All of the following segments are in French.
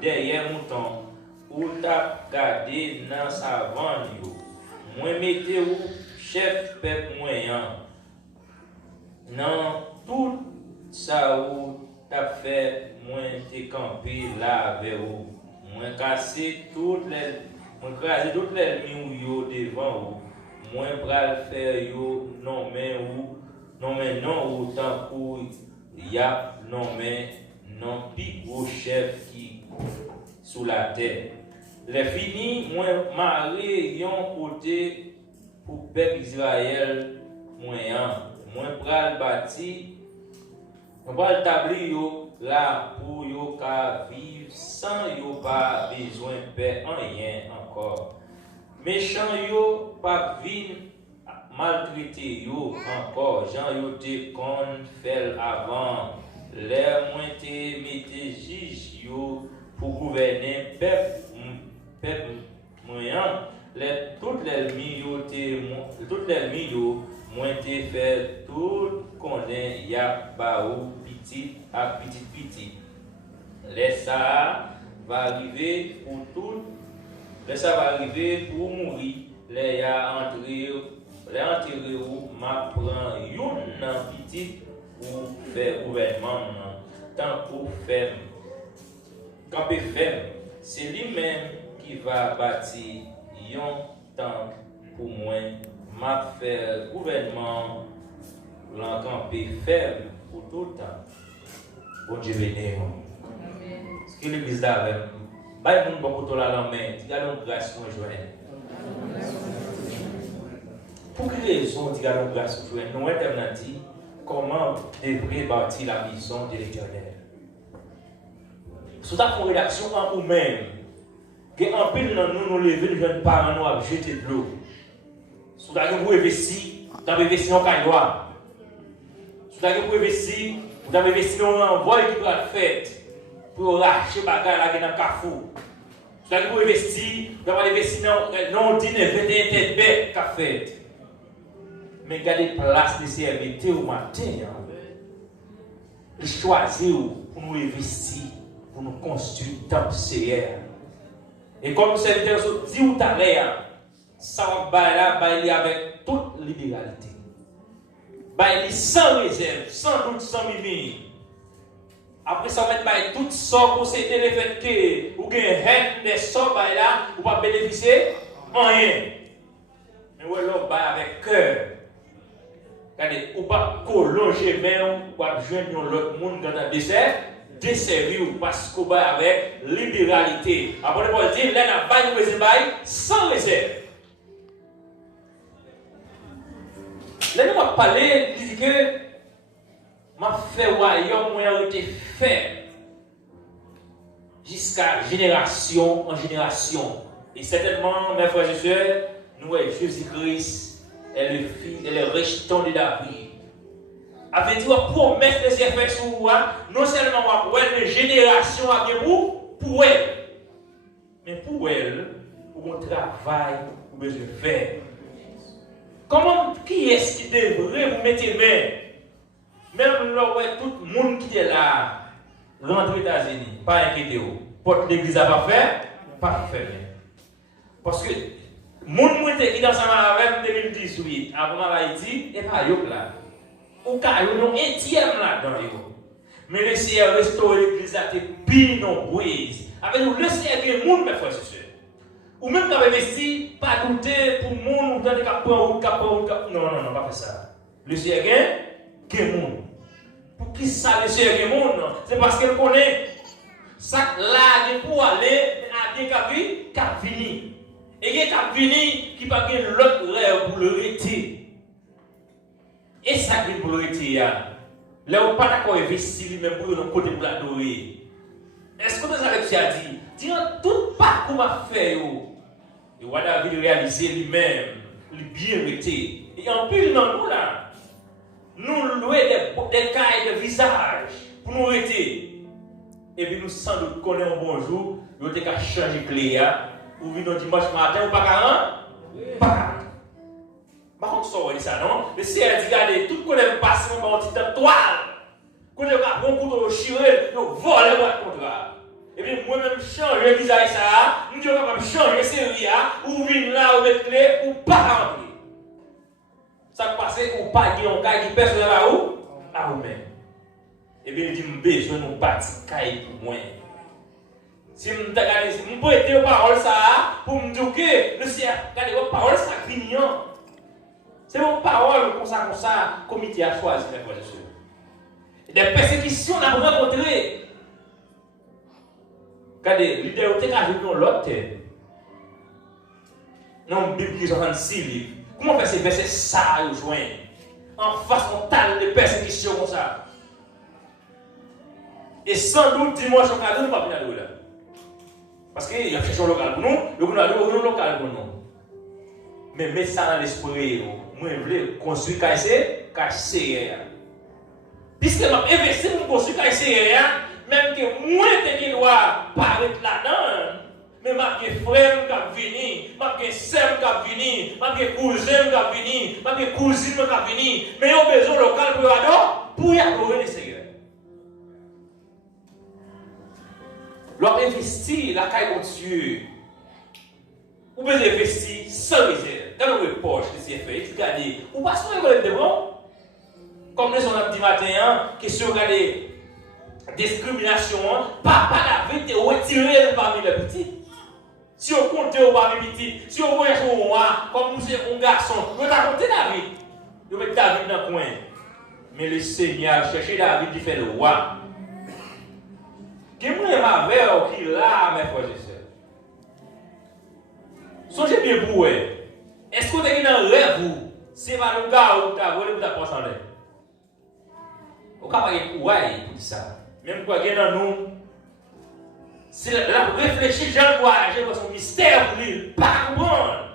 derrière mouton, ou t'a gardé dans sa vanne yo. Moi mettez ou chef peuple moyen. Non, tout ça ou t'a fait moi t'es campé là avec vous. Moi casser toutes les lignes yo devant vous. Moi pral faire yo non mais non autant pour y a non mais non plus gros chef qui sous la terre. Les fini moi maré yon côté pour peuple Israël moyen. Moi pral bâti on va établir yo là pour yo ka vivre sans yo pas besoin faire rien encore. Méchant yo pas vin maltraiter yo encore. Jean yo te kon fait avant. Les moins te mette juge yo pour gouverner peuple moyen. Toutes les millions moins te fait tout connaît ya ba ou petit à petit. Les ça va arriver pour tout. Les ça va arriver pour mourir. Les ya entrer ou ma prend yon petit pour faire gouvernement tant pour faire camper ferme. C'est lui-même qui va bâtir yon temps pour moi m'a faire gouvernement l'encamper ferme pour tout le temps. Bon Dieu béni. Ce que l'église là avec bah mon beaucoup la main, tu as donc grâce pour joindre. Pour quelle raison tu as donc grâce pour joindre? Nous avons dit comment devrait bâtir la maison de l'Éternel. Sous ta rédaction en nous-mêmes, que en pile nous lever nous jeunes parents nous à jeter de l'eau. Sous ta vous investir, dans investir en caillois. Sous ta vous investir, dans investir en voie qui doit fête pour racheter bagarre là dans Carrefour. Sous ta vous investir, dans investir dans dîner 21 têtes bêtes qu'a fait. Mais gardez place de serviteur au matin. Il choisit pour nous investir, pour nous construire un temple Seigneur. Et comme le serviteur dit tout à l'heure, ça va bailler avec toute libéralité. Bailler sans réserve, sans doute, sans mimie. Après ça, on va tout ça pour s'aider le fait que vous avez des sorts là, vous ne pas bénéficier de rien. Mais vous allez avec cœur. Regardez, vous ne pas prolonger même, vous ne pas joindre l'autre monde dans un dessert. Desservir parce qu'on va avec libéralité. Après, Paul dit, là, on va nous sans réserve. Là, nous allons parler, il dit que m'a fait royaume, moi, été fait jusqu'à génération en génération. Et certainement, mes frères et sœurs, nous, Jésus-Christ est le fils, est le rejeton de David. Avec dit promesse de ses frères sur vous, non seulement pour elle, mais génération avec vous, pour elle. Mais pour elle, pour un travail, vous besoin de faire. Comment, qui est-ce qui devrait vous mettre main? Même là où tout le monde qui est là, rentre aux États-Unis, pas inquiétez-vous. Porte l'église à pas faire, pas faire rien. Parce que, mon monde qui est dans sa en 2018, avant Haïti, et pas yok là. Ou car ils ont un tiers là-dedans. Mais le Seigneur restaure l'église à tes plus nombreuses. Avec nous, le Seigneur est le monde, mes frères et sœurs. Ou même quand vous investi, pas douter pour le monde, vous avez capon, non, pas faire ça. Le Seigneur est le monde. Pour qui ça, le Seigneur est le monde? C'est parce qu'il connaît. Ça là, pour aller à des cap fini. Et des cap fini qui pas l'autre rêve pour le rester. Et ça qui pour le retirer, là où pas d'accord investir lui-même pour nous côté pour l'adorer. Est-ce que vous avez dit, dis tout pas qu'on va faire, et on va réaliser lui-même, le bien rester. Et en plus dans nous là, nous louer des cailles de visage pour nous rester. Et puis nous sans doute connaître un bon jour, nous avons qu'à changer clé, ou venir dimanche matin ou pas qu'à pas. Par contre, ça, on dit ça, non? Le Seigneur dit, regardez, tout le monde passe dans un petit toile. Quand on a un couteau chiré, on vole le contrat. et puis moi-même changer le visage ça, nous sommes capables de changer série, ou venir là, ou mettre clé, ou pas rentrer. Ça passe, ou pas dire un cas qui personne là où? À vous-même. Et bien, il dit, je besoin de bâtir caille pour moi. Si je peux aider aux paroles ça, pour me dire que le ciel, regardez vos paroles, ça finit. C'est vos paroles comme ça, le comité a choisi, mes frères et sœurs. Des persécutions, on a rencontré. Regardez, l'idéalité qu'a joué dans l'autre terre. Dans la Bible, ils ont 6 livres. Comment faire ces versets ça rejoindre en face totale de persécutions comme ça? Et sans doute, dimanche, on va nous pas venir là. Parce qu'il y a quelque chose local pour nous, le gouvernement local pour nous. Mais mettez ça dans l'esprit, moi je veux construire KCR. Puisque je vais investir pour construire KCR, même que moi je dois paraître là-dedans, mais je vais frère qui venir, je vais sœur qui venir, je vais cousin qui venir, je vais cousine qui venir, mais il y a besoin local pour y adorer le Seigneur. Leur investir la caille de Dieu. Vous pouvez investir sans réserve. Dans nos poches, c'est fait. Regardez, vous passez de bon. Comme les gens dit matin, question de discrimination, papa la vie te retirer parmi les petits. Si on compte parmi les petits, si on voit un roi, comme nous sommes un garçon, vous avez compté David. Vous mettez David dans le coin. Mais le Seigneur cherchait David qui fait le roi. Que moi ma verre qui là, mes frères et sœurs. Songez bien pour vous. Est-ce que vous avez un rêve vous? C'est pas le gars où tu as volé pour ta poche en l'air. Vous avez un courage pour dire ça. Même quoi qu'il y a dans nous. C'est là pour réfléchir, Jean Courage, parce son mystère pour lui. Pas comprendre.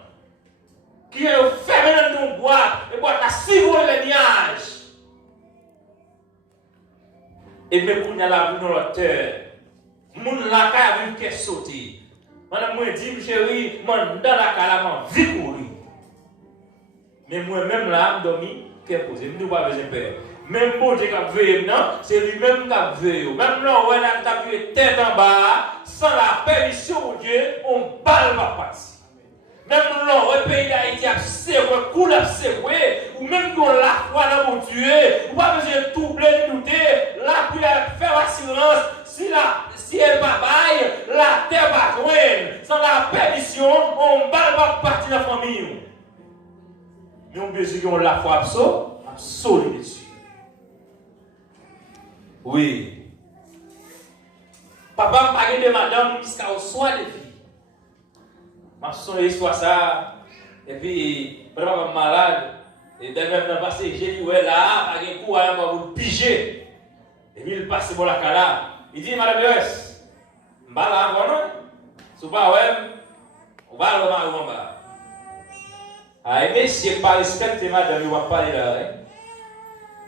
Qui est fermé dans ton bois et bois la cible les nuages. Et même pour nous la vie dans la terre. Moun la ka vu qu'est sauté. Madame moi dit chérie, man dans la ka la vie courir. Mais moi même là dormi qu'est posé, nous pas besoin peur. Même bon Dieu qui a veillé non, c'est lui-même qui a veillé. Même là on a tapé tête en bas sans la permission de Dieu, on balle va partir. Même là le pays d'Haïti a secoué, coule a secoué, ou même qu'on la foi dans mon Dieu, ou pas besoin de doubler, de douter, la prière faire assurance si elle va bailler, la terre va joindre. Sans la permission, on va partir de la famille. Mais on besoin qu'on la foi absolue dessus. Oui. Papa m'a parlé de madame jusqu'à au soir de vie. Je me souviens de l'histoire ça. Et puis, papa m'a malade. Et dernièrement, passé, j'ai dit, ouais, là, pas de coup, on va vous piger. Et puis, il passe pour la cala. Il dit, madame Yoès, je vais là encore, non? Si vous ne ouais, on va aller au bas. Ah, mais si je ne respecte madame, il va parler là.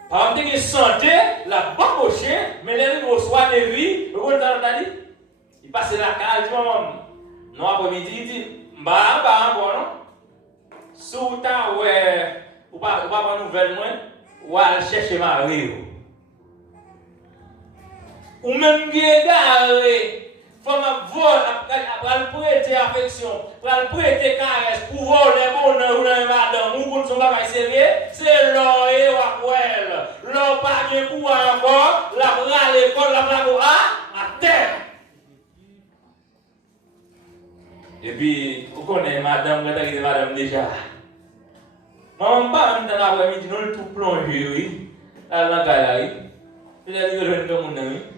Par exemple, santé, la bonne bouchée, mais les gens reçoivent des vies, vous voyez ce dit? Il passe la cala, il dit, maman, non, après-midi, il dit, je vais encore, non? Si vous avez pas de nouvelles, ou aller chercher Marie. Ou même garé, faut me voler, pour prêter affection, pour prêter caresse, pour voler bonheur ou dans madame, ou pour son bagage sérieux, c'est l'or et l'aquel. L'or pas de pouvoir encore, la bras l'école, la bras à terre. Et puis, vous connaissez madame, vous avez madame déjà. Maman, pas dans l'après-midi, nous tout plongé, oui, à la galerie. Il a dit que je ne comme un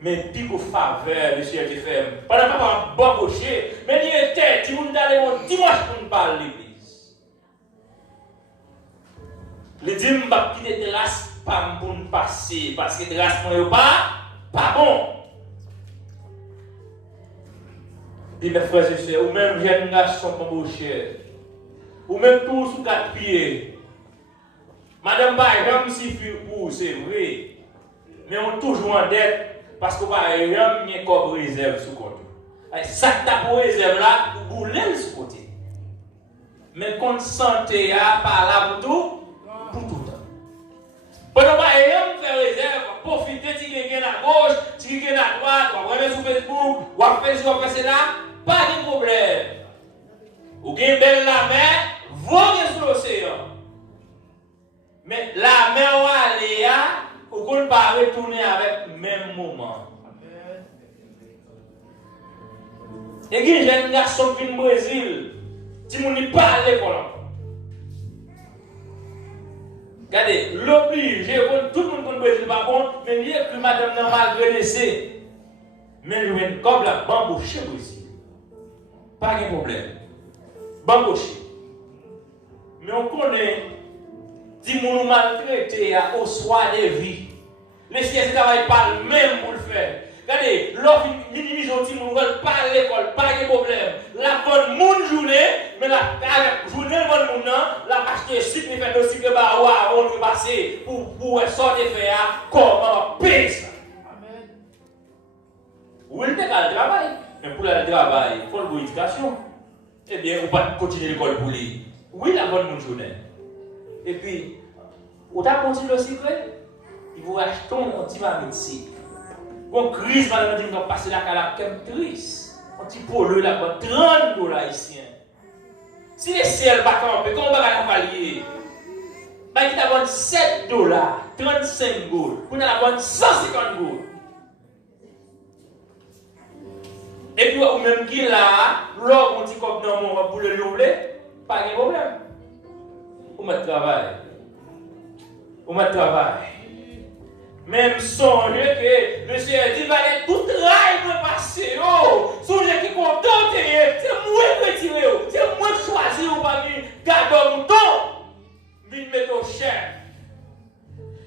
mais puis pour faveur, monsieur qui fait, pendant que papa bon boucher, mais il était, tu nous d'aller mon dimanche pour nous parler l'église. Le dimanche, m'a quitter terrasse pas pour nous passer, parce que terrasse moi pas bon. Dis mes frères et sœurs, ou même jeune garçon pour boucher, ou même tout sous 4 pieds. Madame Bayram suffit pour, c'est vrai. Mais on est toujours en dette parce qu'on va rien mis comme réserve sur compte. Ça que tu as pour réserve là, vous voulez sur côté. Mais quand santé a pas là pour tout le temps. Pendant que rien faire réserve, profiter quelqu'un à gauche, si quelqu'un à droite, ou après sur Facebook, ou après sur là, pas de problème. Ou bien belle la mer, voguer sur l'océan. Mais la mer ou aller, ou qu'on ne pas retourner avec le même moment. Et il y a un garçon qui vient au Brésil, qui ne pas à l'école encore. Regardez, l'obligé, tout le monde connaît le Brésil, par contre, mais il y a que madame n'a malgré l'essai. Mais il y a une comme la bambouche au Brésil. Pas de problème. Bambouche. Mais on connaît, si on maltraité au soir de vie, les sièges ne travaillent pas le même pour le faire. Regardez, l'offre minimise au petit monde, pas à l'école, pas de problème. La bonne monde journée, mais la journée bonne monde, la acheter suite, mais fait aussi que bah ouais, on peut passer pour sortir de faire comment payer ça. Amen. Oui, il est à le travail, mais pour le travail, il faut une bonne éducation. Eh bien, on va continuer l'école pour lui. Oui, la bonne monde journée. Et puis, on t'a continué le secret, il vous achète un petit magnétique. Une crise, madame, nous avons passé la calame triste. Un petit pollueur là, $30 ici. Si les ciels battent un peu, comment on va cavalier? Bah, il a $7, 35 gouttes. Vous avez 150 gouttes. Et puis, ou même qui là, l'homme, on dit comme dans mon pour le louer, pas de problème. Ou mettre travail. Ou mettre travail. Même songez que le Seigneur dit, va aller tout travail pour passer. Songez qui content, c'est moi qui retire, c'est moi qui choisis ou pas garder mon temps. Vite mettre au chef.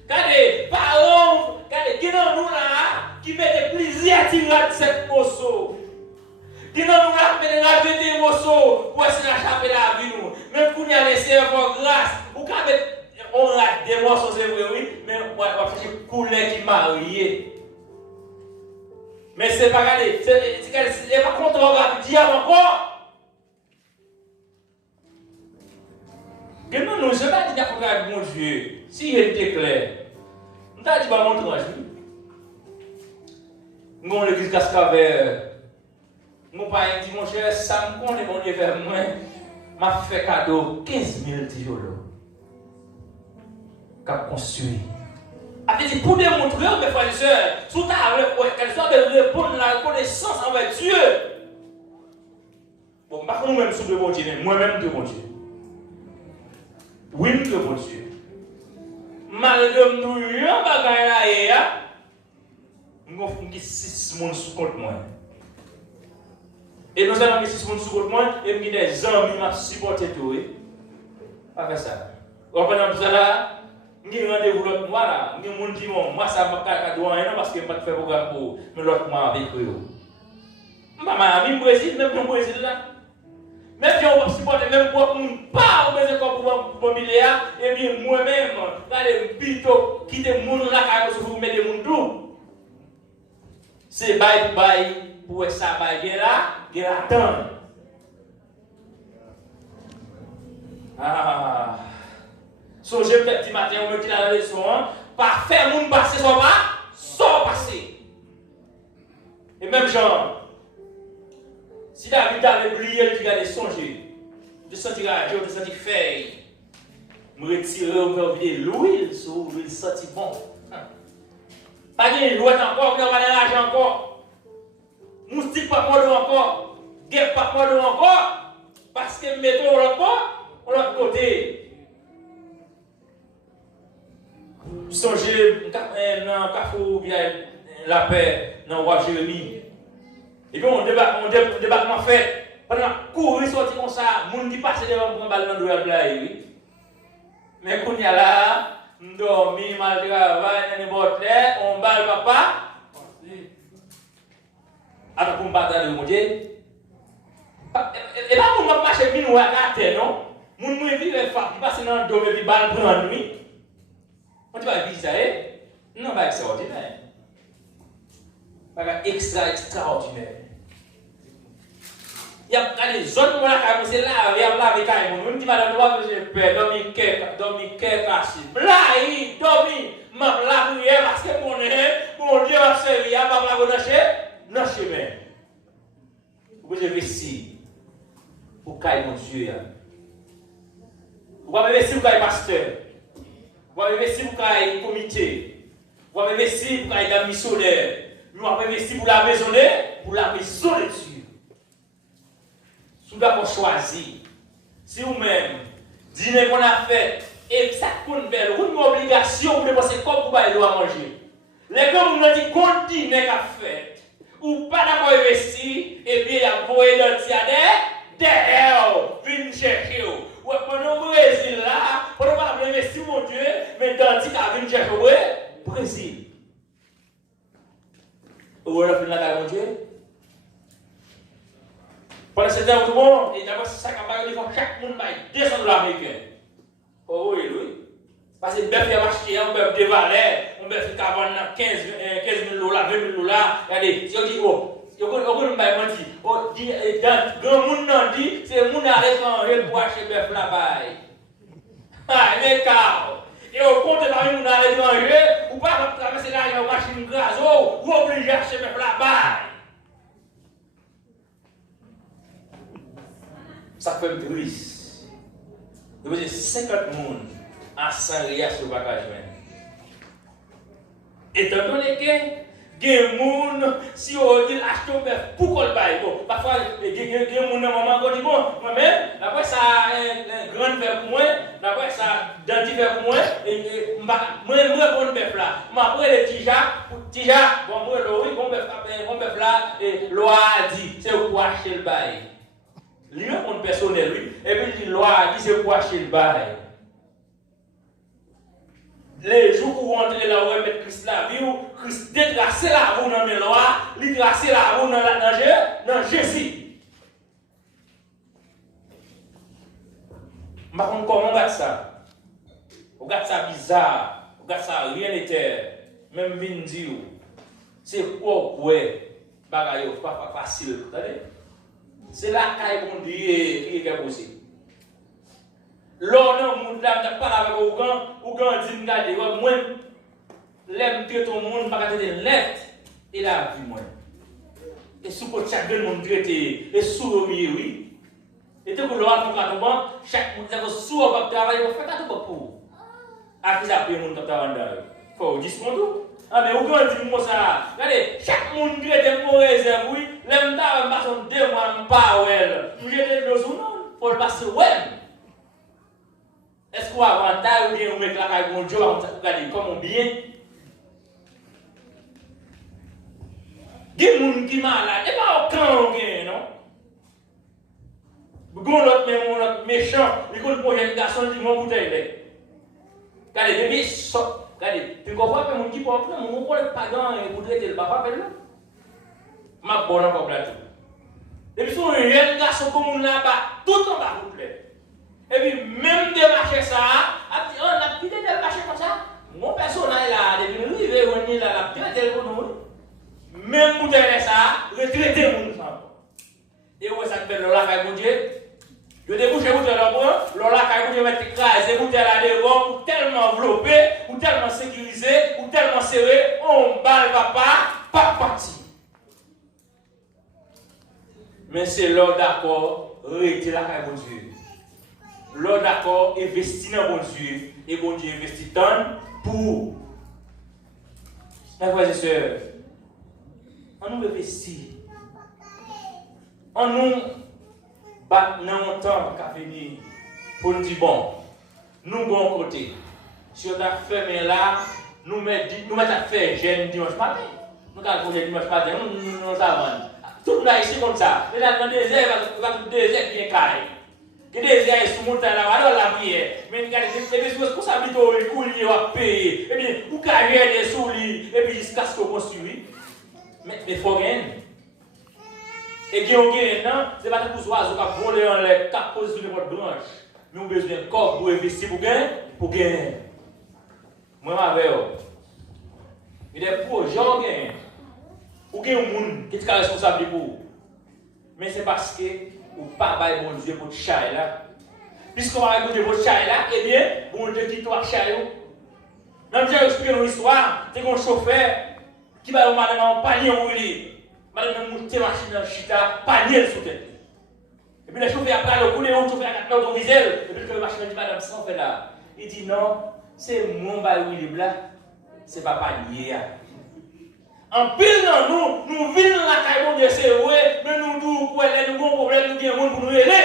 Regardez, parents, regardez, qui dans nous là, qui met des plaisirs à tirer de cette morceau. Qui dans nous là, qui met des morceaux pour essayer d'échapper la vie. Même pour y aller, c'est pour grâce. Ou quand on a des morceaux, c'est vrai, oui, mais on va faire couler qui marié. Mais c'est pas regardez, c'est pas contre on va dire encore. Que nous, je ne vais pas dire qu'on mon Dieu, si il était clair, nous avons dit pas mon tranche. Nous avons l'église Cascavel. Mon père dit, mon cher, ça me connaît, mon Dieu, vers moi, m'a fait cadeau 15 000 $. Qu'a construit. Avait dit pour démontrer, mes frères et sœurs, sous ta qu'elle soit de répondre la reconnaissance envers Dieu. Bon, pas nous-mêmes sous de mon Dieu, mais moi-même de mon Dieu. Oui, de mon Dieu. Malgré nous, rien bagaille là, nous avons 6 personnes sous compte moi. Et nous avons 6 personnes sous compte moi, et nous avons des amis qui m'ont supporté tout. Pas ça. Vous comprenez ça là? Ni rendez-vous l'autre mois là, ni mon dit moi ça m'a pas rien parce que pas de faire programme pour mais l'autre mois avec eux. Maman, même Brésil, même au Brésil là. Même si on va supporter même pour pas au Brésil comme pour milliard et bien moi-même d'aller plutôt quitter monde là car vous mettez monde tout. C'est bye pour ça bye là, il attend. Ah. Songez petit matin, on me dit la leçon, pas faire moun passer soit pas, sans passer. Et même genre, si David avait oublié, il allait songer, de sentir radio, de sentir feuille, me retirer, me faire vider l'huile, sur l'huile sentit bon. Pas de l'ouette encore, pas de l'argent encore, moustique pas moi encore, guêpe pas moi encore, parce que mettons l'autre côté. Songez dans le Carrefour, la paix, dans le roi Jérémie. Et puis on débarquement fait. Pendant courir, sorti comme ça, les gens qui passent devant pour un ballon de la oui. Mais quand il y a là, on dormi, mal travail, on balle papa. Alors qu'on bat dans le monde. Et pas pour marcher bien ou à terre, non? Mon moun vivent les femmes qui passent dans le dos et qui balle prendre nuit. On dit pas vivre ça, non, pas extraordinaire. Pas extraordinaire. Il y a des zones où la c'est là, il y a lavé quand même. Même dit madame, j'ai peur, dormir cassé. Là, dormir, m'a la prière parce que mon Dieu a servi, a pas la chemin. Vous avez ici pour cailler mon Dieu. Vous avez ici pour cailler pasteur. Vous avez ici pour cailler comité. Vous avez ici pour cailler la missionnaire. Nous avons ici pour la maison de Dieu. Si vous avez choisi, si vous-même, dîner qu'on a fait, et ça compte vers une obligation, vous dépensez comme vous allez manger. Les gars, vous avez dit qu'on dîner qu'a fait, ou pas d'accord investi, et bien il y a boé dans le tiadé, derrière, venez chercher. Ou pendant le Brésil là, pendant pas investir mon Dieu, mais dans le tiadé, venez chercher au Brésil. Vous avez fait la mon Dieu? Pendant ce temps, tout le monde, et d'abord, c'est ça qu'on va dire, chaque monde va $200 américains. Oh oui, oui. Parce que bœuf est acheté, un bœuf de valeur, un bœuf qui a 15 000 $, 20 000 $. Regardez, si on dit, oh, il y a un menti. Grand monde n'a dit, c'est le monde à l'étranger pour acheter bœuf là-bas. Ah, les cartes. Et au compte de la monde à l'étranger, ou pas traverser la machine grâce, ou obligé à acheter bœuf là-bas. Ça fait triste. Vous avez 50 personnes à 100 riyals sur le bagage. Étant donné que il y a des gens, si on dit acheter un bœuf, pourquoi le bail? Bon, parfois, il y a des gens qui disent, bon, moi-même, d'après ça, un grand bœuf pour moi, d'après ça, denti bœuf pour moi, et moi, bon bœuf là. Mais après, le tija, bon, moi, oui, bon bœuf là, et loi a dit, c'est pour acheter le bail. Lui, mon personnel, lui, et puis la loi a dit c'est pour acheter le bail. Les jours où vous entrez là, où vous mettez Christ la vie, Christ détrace la roue dans les lois, il trace la roue dans Jésus. Par contre, comment on regarde ça? On regarde ça bizarre, on regarde ça rien n'était, même Vindio. C'est quoi, bagaille, pas facile, vous savez? C'est là qu'on dit qui est possible. L'on monde là n'a pas avec aucun dit regarder moi l'aime que tout le monde pas traiter net et la vie moi. Et sous pour chaque monde traiter et sous oui. Et tout que l'on a chaque monde ça sous va travailler pour faire tout pour. À qui ça paye monde travailler là. Faut dire mon tout. Ah mais aucun dit moi ça. Regardez, chaque monde traite pour réserve oui, l'aime ta pas son 2 mois pas well. Nous j'ai des choses non pour passer well. Est-ce qu'on a un avantage ou bien on met la caille mon Dieu, regardez comment bien? Il y a des gens qui sont malades, il n'y a pas aucun gain, non? L'autre méchant, il compte pour un garçon qui m'a bouteille. Regardez, bébé, regardez, tu comprends que mon qui peut appeler, mon ne pas dans et vous traitez le papa avec nous? Ma bonne encore là tout. Et puis, si on a un garçon comme on l'a pas, tout en bas vous plaît. Et puis, même démarcher ça, on a quitté démarcher comme ça. Mon personnage là, depuis nous, il veut venir là, la traiter le monde. Même pour faire ça, retraiter le monde. Et où ça fait Lola Kaye Dieu? Je débouche le bouteille là, Lola Kaye Dieu mettre écraser bouteille là devant, ou tellement enveloppé, ou tellement sécurisé, ou tellement serré, on balle papa, pas parti. Mais c'est l'ordre d'accord, retirer la Kaye Dieu. L'ordre d'accord, investir dans bon Dieu, et bon Dieu investit tant pour. Mes frères et sœurs, on nous investit. On nous bat dans un temps qui venir pour nous dire bon, nous bon côté. Si on a fermé là, nous mettons à faire jeune dimanche matin. Nous avons fait dimanche matin, nous avons. Tout le monde est ici comme ça. Mais là, dans le désert, il va tout le désert qui est caille. Il y a des gens qui sont montés là, alors la prière. Mais il y a des responsabilités qui sont payées. Et bien, vous carrière des souliers, et puis jusqu'à ce qu'on construit. Mais il faut gagner. Et qui ont gagné, non, ce n'est pas tout pour oiseaux qui volent en l'air, qui posent sur votre branche. Mais on a besoin d'un corps pour investir pour gagner. Pour gagner. Moi, je vais il y a des projets qui gagnent. Ou qu'il y a des gens qui sont responsables pour. Mais c'est parce que ou pas bail bon Dieu pour chaille là. Puisqu'on va écouter votre chaille là, eh bien, bon Dieu qui toi chaille. Même j'ai expliqué une histoire, c'est un chauffeur qui va au madame en panier où il est. Madame monte machine en chita, panier sous tête. Et puis le chauffeur après le couler, on chauffeur à 4 autres viselles. Et puis le machine dit madame sans fait là. Il dit non, c'est mon bail où il est là. C'est pas panier. En pile dans nous vivons la caille bon Dieu, c'est vrai, mais nous nous avons problème, nous avons pour nous aider.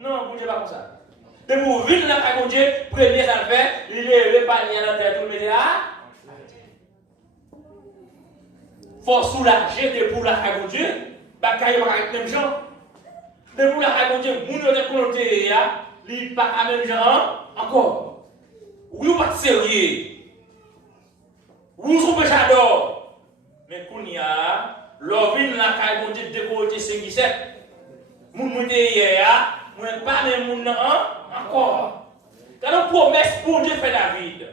Non, bon Dieu pas comme ça. De vous vivre la caille bon Dieu, premier ça le fait, il est panier dans la terre, tout le monde là. Faut soulager de pour la caille bon Dieu, bah caille pas avec même gens. De pour la caille bon Dieu, moun de volonté là, il pas à même gens encore. Oui ou pas sérieux. Vous sont péchadors. Mais quand il y a, l'ovine la caille bon Dieu de côté 5-7. Moun mouté hier, moun pas même moun encore. Quand on promesse pour Dieu fait David.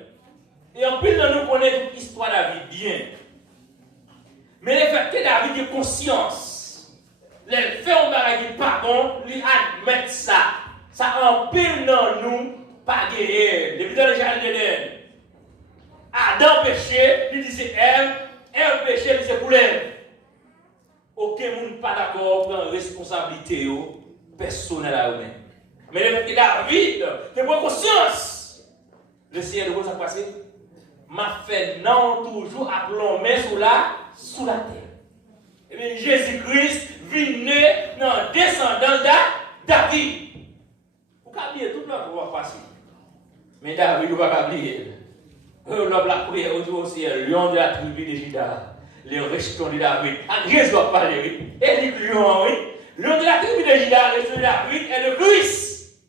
Et en plus de nous connaître l'histoire de David bien. Mais le fait que David ait conscience, le fait on va dire pardon, lui admettre ça. Ça empile dans nous pas guérir. Depuis dans le jardin d'Éden. Adam péché, il disait Ève péché, il disait pour elle. Aucun monde pas d'accord pour une responsabilité personnelle à eux-mêmes. Mais le fait que David, qui prend conscience, le Seigneur de quoi ça passe, m'a fait non toujours à plomber sous la terre. Et bien Jésus-Christ vient dans descendant de David. Vous pouvez oublier tout le monde va passer. Mais David, vous ne pouvez pas oublier. L'homme la prière aussi, lion de la tribu de Juda, les restons de David. Jésus va parler, et dit lion, oui. Lion de la tribu de Juda, les restons de David, et le Christ.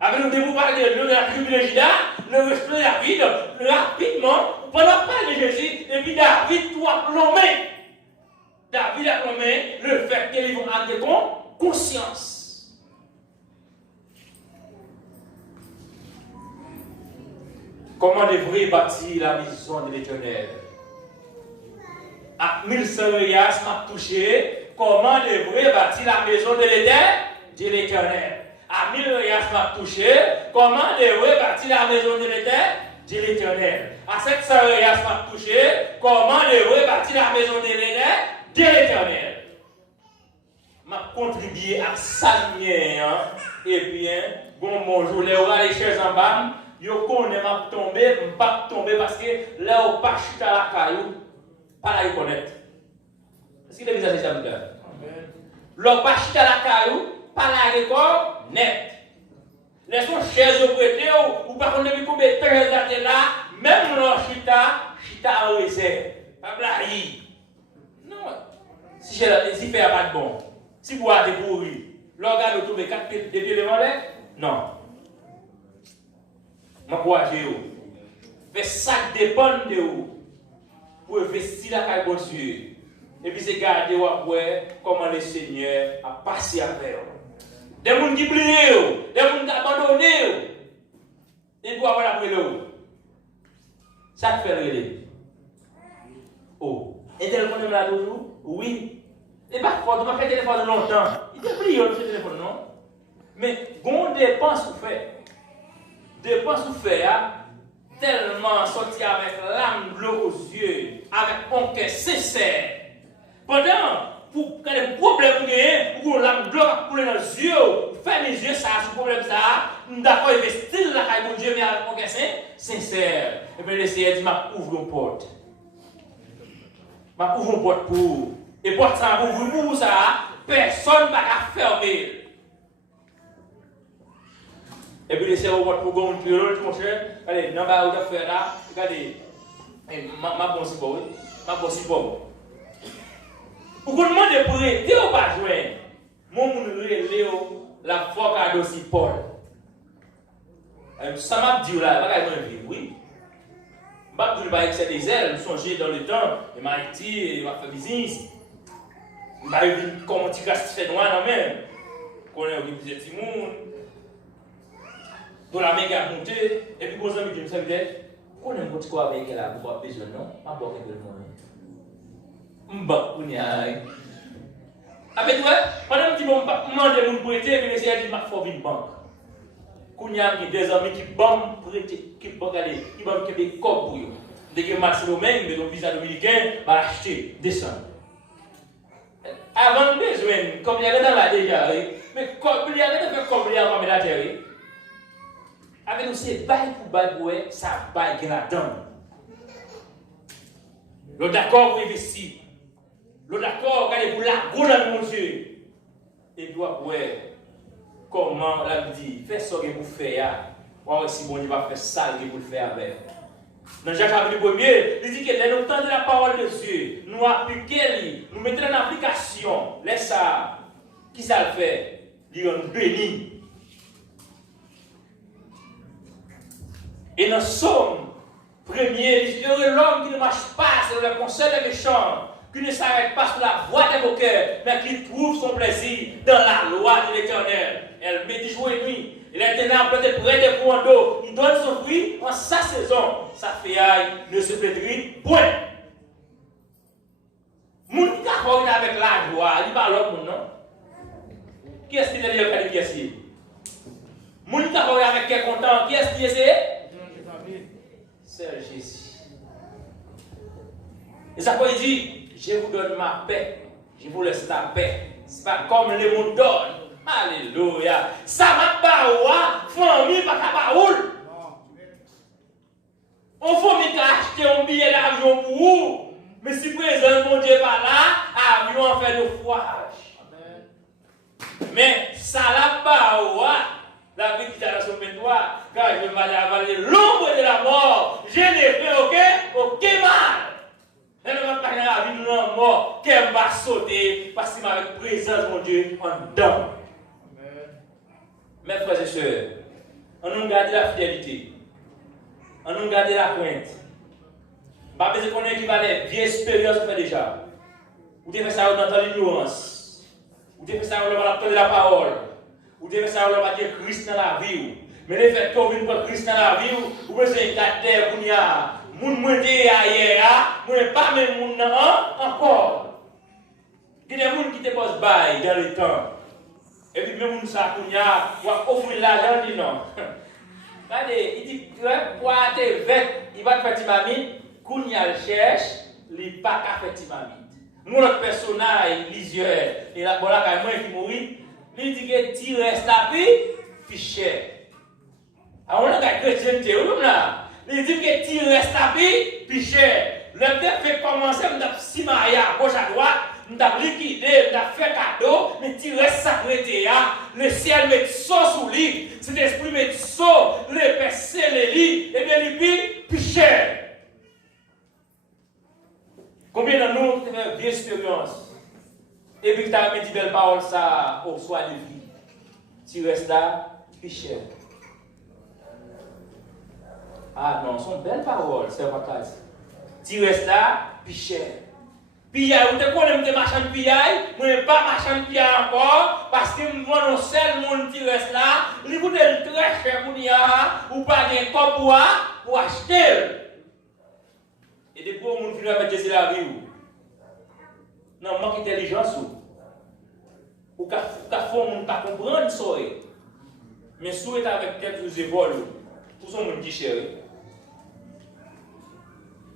Avec nous, vous parler de lion de la tribu de Juda, le restant de David, rapidement, pendant parler de Jésus, et puis David doit plomber. David a plombé le fait qu'ils vont avoir conscience. Comment devrait bâtir la maison de l'Éternel? À 1100 rias m'a touché. Comment devrait bâtir la maison de l'Éternel? À 1000 rias m'a touché. Comment devrait bâtir la maison de l'Éternel? À 700 rias m'a touché. Comment devrait bâtir la maison de l'Éternel? M'a contribué à ça et bien, bon bonjour, les aura les chaises en bas. Yo connaît m'a tomber, pas tomber parce que là au pas chuter à la caillou, pas la connaître. Est-ce qu'il est visage ça me Amen. Là pas chuter à la caillou, pas la reconnaître. Les son chaises au prêter ou pas qu'on depuis combien de temps là, même là chita en réserve. Pas blague. Non. Si fait pas de bon. Si vous avez pourri, l'organe de trouver 4 pieds depuis le mollet, non. Je vais vous. Mais ça dépend de vous. Pour investir la caille bon Dieu. Et puis c'est garder comment le Seigneur a passé avec vous. Des gens qui oublient, des gens qui abandonnent. Ils doivent avoir la prière. Ça te fait rêver. Oh. Et téléphone est là toujours? Oui. Et pas fort, tu m'as fait téléphone longtemps. Il te prie ce téléphone, non? Mais bon dépense vous fait. Dépense vous fait tellement sorti avec l'âme de l'eau aux yeux, avec un cœur sincère. Pendant, pour que les problèmes gagnent, pour que l'âme de l'eau coule dans les yeux, faire les yeux, ça, ce problème, ça, d'accord, investir la caille mon Dieu, mais avec un cœur sincère. Et bien, le Seigneur dit, m'a ouvre une porte. M'a ouvre une porte pour vous. Et porte ça, pour vous, ça, personne ne va fermer. Et puis, laissez-vous pour gonfler l'autre, mon cher. Allez, non, bah, vous avez fait là. Regardez. Ma bonne si bon, ma bonne si bon. Pour qu'on demande pour aider ou pas jouer, mon moun Léo, la foi cadeau si Paul. Ça m'a dit là, regardez moi vivre, oui. Je ne vais pas excès des ailes, songer dans le temps, et Haïti, et ma faire business. Je vais dire comment tu casses fait noir dans même. Qu'on est au petit monde. Pour la main qui a monté, et puis, quand amis me ça veut dire, qu'on aime beaucoup quoi avec elle, pour avoir besoin, non? Pas pour quelque chose. M'bak, on y a. Avec toi, pendant que je demande de prêter, mais essayer de dire qu'il faut une banque. Quand il y a des amis qui vont prêter, qui vont des copes pour eux. Dès que Marcelo même, mais le visa dominicain, va acheter, descendre. Avant de besoin, comme il y avait dans la déjà, mais comme il y avait de faire comme il y a dans la terre, avec nous, c'est bail pour bail pour ça bail qui là-dedans. Le d'accord pour investir. Le d'accord, regardez, pour la goût dans mon Dieu. Et doit voir comment la dit, fais ce que vous faites. Ou si bon Dieu va faire ça que vous le faites avec. Dans Jacques chapitre 1er, il dit que les nous de la parole de Dieu, nous appliquons, nous mettons en application. Laisse ça. Qui ça le fait? Il nous bénit. Et dans Somme 1er, il dit heureux l'homme qui ne marche pas sur le conseil des méchants, qui ne s'arrête pas sur la voie des moqueurs, mais qui trouve son plaisir dans la loi de l'Éternel. Elle médite jour et nuit. Il est ténèbres peut-être près des courants d'eau. Il donne son fruit en sa saison. Sa feuille ne se pétrit point. Moun qui a avec la joie, il parle l'autre monde, non? Qui est-ce qui est le qui est-ce? Moun qui a avec qui est content, qui est-ce qui est? C'est Jésus. Et ça peut dire, je vous donne ma paix, je vous laisse la paix. Ce n'est pas comme le monde donne. Alléluia. Ça m'a pas famille pas capaoul. On faut me acheter un billet d'avion pour vous. Mais si présent mon Dieu pas là, avion en fait le fourrage. Mais ça l'a pas la vie qui est dans son pétoire, car je vais avaler l'ombre de la mort. Je n'ai fait aucun mal. Je ne vais pas dans la vie de la mort, qu'elle va sauter, parce qu'il m'a avec présence, mon Dieu, en dedans. Mes frères et sœurs, on nous garde la fidélité, on nous garde la crainte. Pas besoin qu'on ait qui va les vieilles expériences qu'on fait déjà. Vous devez ça dans l'ignorance. Vous devez ça dans l'entendre de la parole. Vous devez ça dans le Christ dans la vie. Mais le fait qu'on vienne pour Christ dans la vie, vous pouvez garder pour y a. Moun moité ailleurs, moun pas même moun encore. Il y a des gens qui te posent bail dans le temps. Et puis même moun ça qu'on y a, ou offrir l'argent dit non. Regardez, il dit pour te vêt, il va te faire timamite, qu'on y a le cherche, il pas qu'à faire timamite. Nous notre personnage lisieur et la voilà quand moi qui mourit, il dit que tu restes la vie, fiché. Alors on a chrétien théorie là. Il dit que tu restes la vie, fiché. Le temps fait commencer, on a simaïa à gauche à droite, on a liquidé, on a fait cadeau, mais tu restes sacré, le ciel met saut sous lui, cet esprit met saut, le percé le lit, et bien il dit, fiché. Combien de nous avons une vieille expérience? Et puis tu as mis des belles paroles ça au soir de vie. Tu restes là, fiché. Ah non, ce sont belles paroles, c'est pas ça. Tu restes là, fiché. Piaille, vous te connaissez des marchands de piaille, vous n'êtes pas marchand de piaille encore, parce que vous avez un seul monde qui reste là, il vous donne très cher pour dire, ou pas de corps pour acheter. Et des pauvres gens qui viennent mettre Jésus la vie. Non, manque d'intelligence. Ou qu'à faire on pas comprendre ça. Mais souhaite avec quelques épaules, pour son monde qui chérit.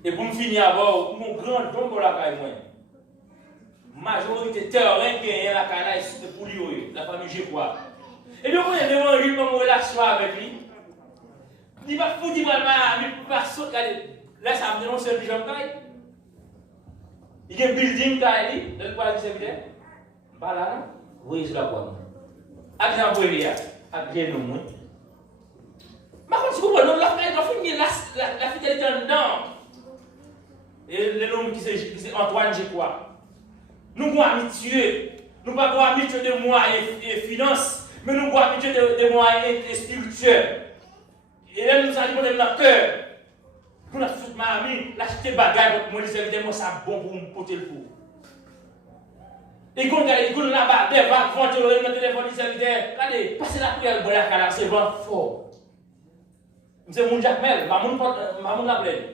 Et pour me finir avant, mon grand don pour la caille moi. Majorité terrain qui est la caille c'est pour lui, la famille Gépois. Et bien, quand il demande une relation avec lui, il va foutre, il va sauter. Là, ça me dénonce le jeune caille. Il y a un building caille, dans le quoi il s'est pas là, oui, je la vois. Avec un bouillie, avec un homme. Mais quand tu comprends, la fidélité en dedans. Et le nom qui c'est Antoine Gépois. Nous sommes habitués. Nous ne sommes pas habitués de moyens et finances, mais nous sommes habitués de moyens spirituels. Et là, nous avons dans notre cœur. Nous avons fait ma amie, l'acheter bagaille pour moi, les moi ça bon pour me porter le coup. Et quand on a là-bas, des vagues, quand on a le téléphone, ils disent, regardez, passez la prière, bon, la c'est vraiment fort. C'est mon Jacques Mel, ma mon la plaine.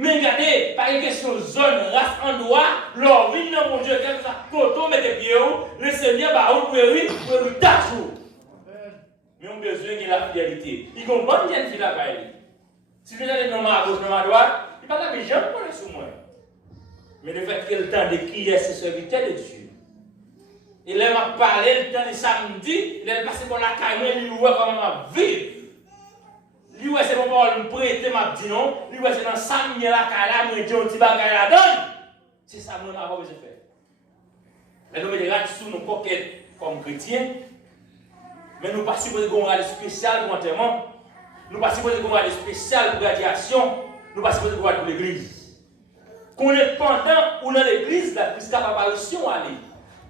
Mais regardez, par une question zone, race, endroit, leur vie dans mon Dieu, quelque chose, coton, mettez pieds, le Seigneur va ouvrir, pour lui tachou. Mais on a besoin de la fidélité. Il comprend qu'il y a une fille là-bas. Si vous avez un homme à gauche, un homme à droite, il ne va pas jamais connaître sur moi. Mais le fait qu'il ait le temps de crier ses serviteurs de Dieu. Il m'a parlé le temps de samedi, il est passé pour la caille, il voit comment je vis. Lui, c'est mon parole, me prêter, m'a dit non. Lui, c'est dans samedi, la caille, moi, j'ai un petit bagage la donne. C'est ça, moi, je vais faire. Et nous mettons sous nos coquettes comme chrétiens. Mais nous ne sommes pas supposés qu'on ait des spécial pour l'enterrement. Nous ne sommes pas supposés qu'on ait des spécial pour la radiation. Nous ne sommes pas supposés qu'on ait pour l'église. Qu'on est pendant ou dans l'église, jusqu'à l'apparition, aller.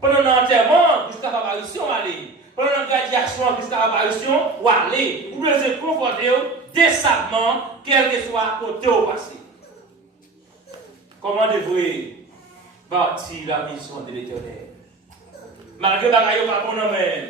Pendant l'enterrement, jusqu'à l'apparition, aller. Pendant la radiation, jusqu'à l'apparition, ou aller. Vous devez conforter décemment, quel que soit côté au passé. Comment devrait bâtir la maison de l'Éternel? Malgré que bagaille pas bon même.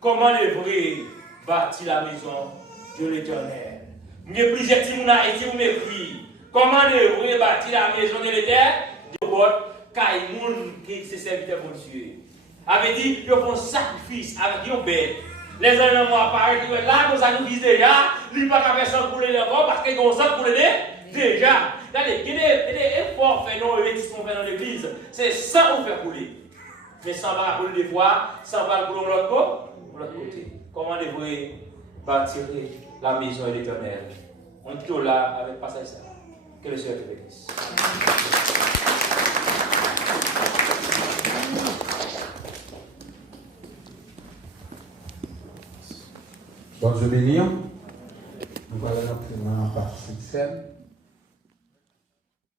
Comment devrait bâtir la maison de l'Éternel? Il y a plusieurs petits gens qui vous m'écrivent. Comment devrait bâtir la maison de l'Éternel? De votre Kaïmoun qui est serviteur pour Dieu. Avait dit, il faut un sacrifice avec une bête. Les animaux apparaissent, là, nous allons viser déjà, il n'y a pas qu'à faire ça pour les encore parce qu'ils ont ça pour les déjà. Regardez, il y a des efforts faits dans l'église, c'est sans vous faire couler. Mais sans va couler des fois, sans va couler de l'autre côté. Comment devrait bâtir la maison de l'Éternel? On est plutôt là avec passage ça. Que le Seigneur te bénisse. Bon, je bénis. Nous allons dans la partie 7.